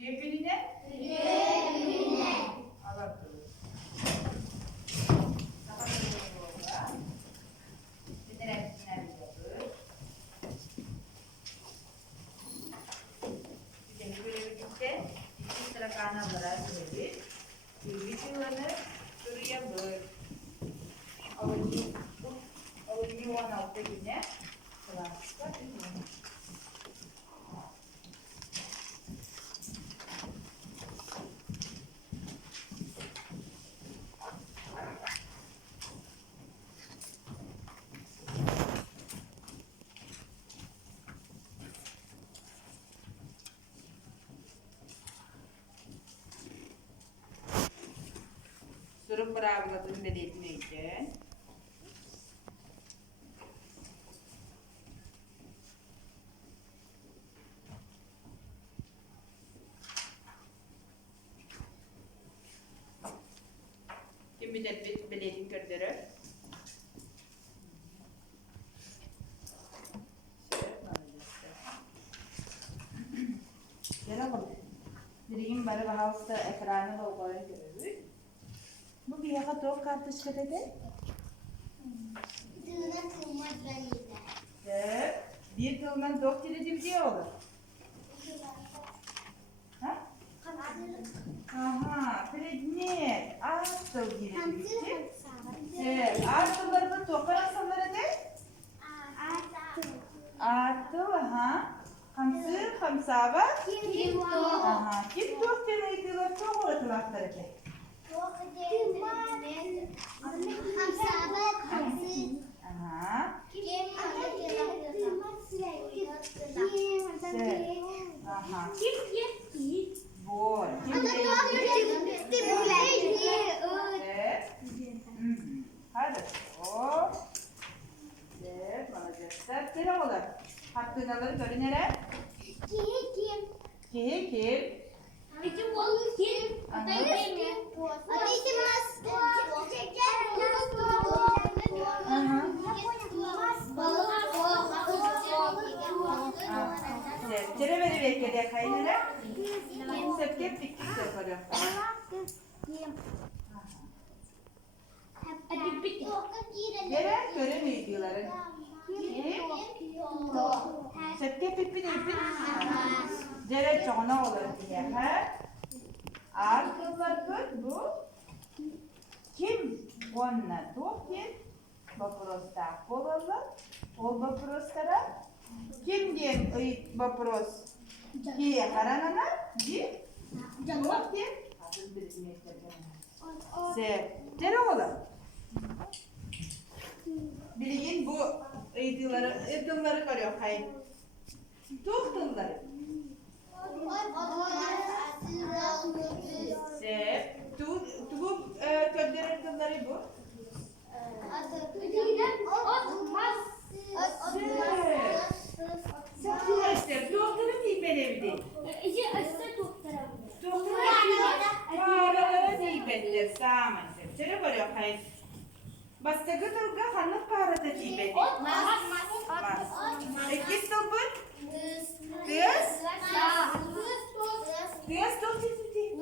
Düğününe? Düğününe. Alaktır. Daha sonra orada. Bir de hepsine bir yapır. Bir de böyle birlikte iki sıra kanallara verir. Videolarını şuraya böl. Avucu yuvan altta yine. Klasika. Durum bırakıldığını belirtmeyeceğim. Kim bir belirtin gördürür? Merhaba. Diriyim bari bahasta ekranı da olayı görürüz. Bu bir yaka doğru kartışka dedi. Düğüne kılmaz ben yine. Evet. Bir kılman dok diye olur. Ha? Aha, predmet. Artıl gibi. Evet, artılları da toplar asalları de. Artıl, ha. Hamsı, hamsaba. Aha, kim dok deneydiler çok ortalıkları de. Aha. Aha. Bol. Kim Evet. Hadi. Hop. Evet, bana göster. Selam olur. Hakkındaları görünere. Kim? Ceremeli bekledi kaynana. Sepket bittik yaparım. Yere göremiyor diyorlar. Sepket bittik. Cere çoğuna olur diye. Arkadaşlar bu. Kim onunla doktor? Vопроста полова. Ол вопростара. Kim diyen вопрос? Ki haranana? Di? Doktor? Tere oğlum. Bilgin bu eğitimleri görüyor. Hayır. Doktorları. Bu kötülerin kızları bu. Sen doktorun değil ben evde. Doktorun paralara değil benler sağman. Sen böyle hayır. Basta gıdılga hanım parada değil benler. İki stopun. Kız. Kız doktor değil.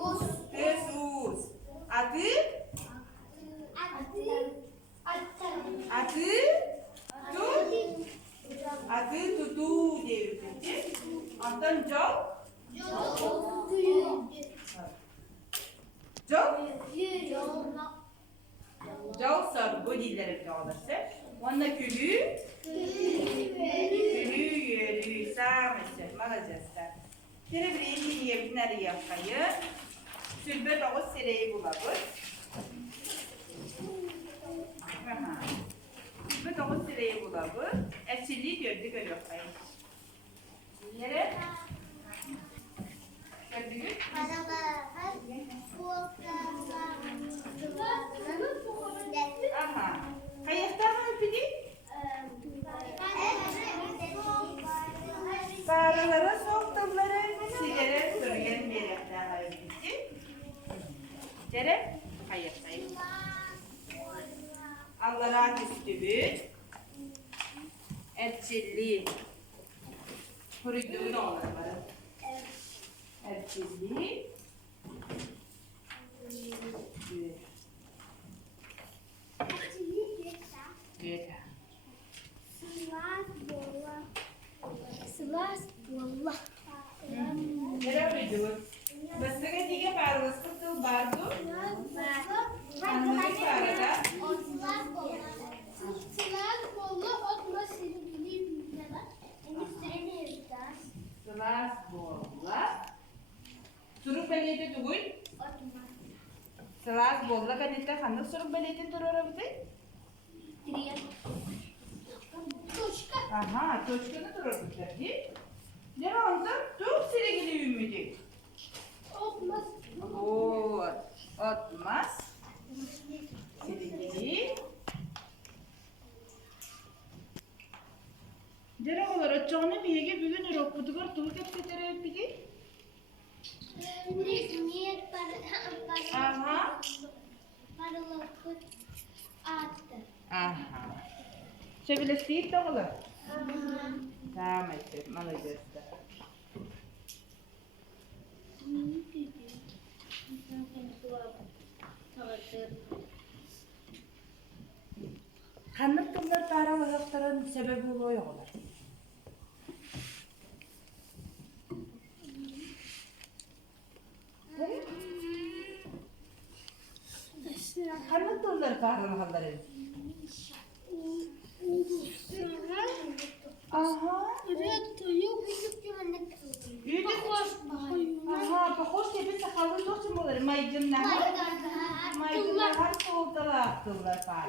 Kız. Adı. Adı Dudu diye ürkütü. Ondan Joe sarı bu dilleri doğrusu. Onda külü sağmıştır. Malacaklar. Tere bir iyi nereye yapayım? Sülbe doğu sireyi bulabız. Sülbe doğu sireyi bulabız. Eçiliği gördük öyle yapayım. Yere gördük. Aha. Kayaktan mı öpüdü? Sarılara soktukları sigara sürüyen meraklarla öpüdü. Cere kayaktayım. Allah'a üstübü. Etçilli. Kuruyduğunu olur. Evet. Açili. Güzel. Nere video? Bastaga tiga parvasta tu bardo. Anlaki parada. Selas bolla. Suruk belete tugul. Selas bolla kan itta khandak suruk belete turara bite. Aha, toşkanı turara bite. Nere onda? Çok siligili ümidi. Ot. Otmaz. Siligili. Nere olur? Açağını bir yege bugün ürok budugar tuğ kepsetere bide. Aha. Aha. Şöyle sihir de olur. Tamam işte, молодец. Kanlık tımlar para ayakların sebebi oluyor olar. Kanlık tımlar para ayakların. Aha. Aha, похож тебе сахалый тоже молодой. Майдынна. Майдынна har soğukta aktılar para.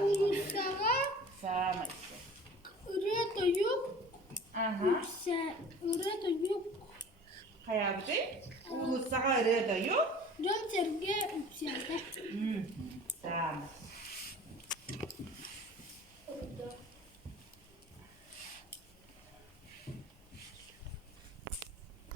Sama işte. Aha. Hayabı. Bu sağa da yok. Sama.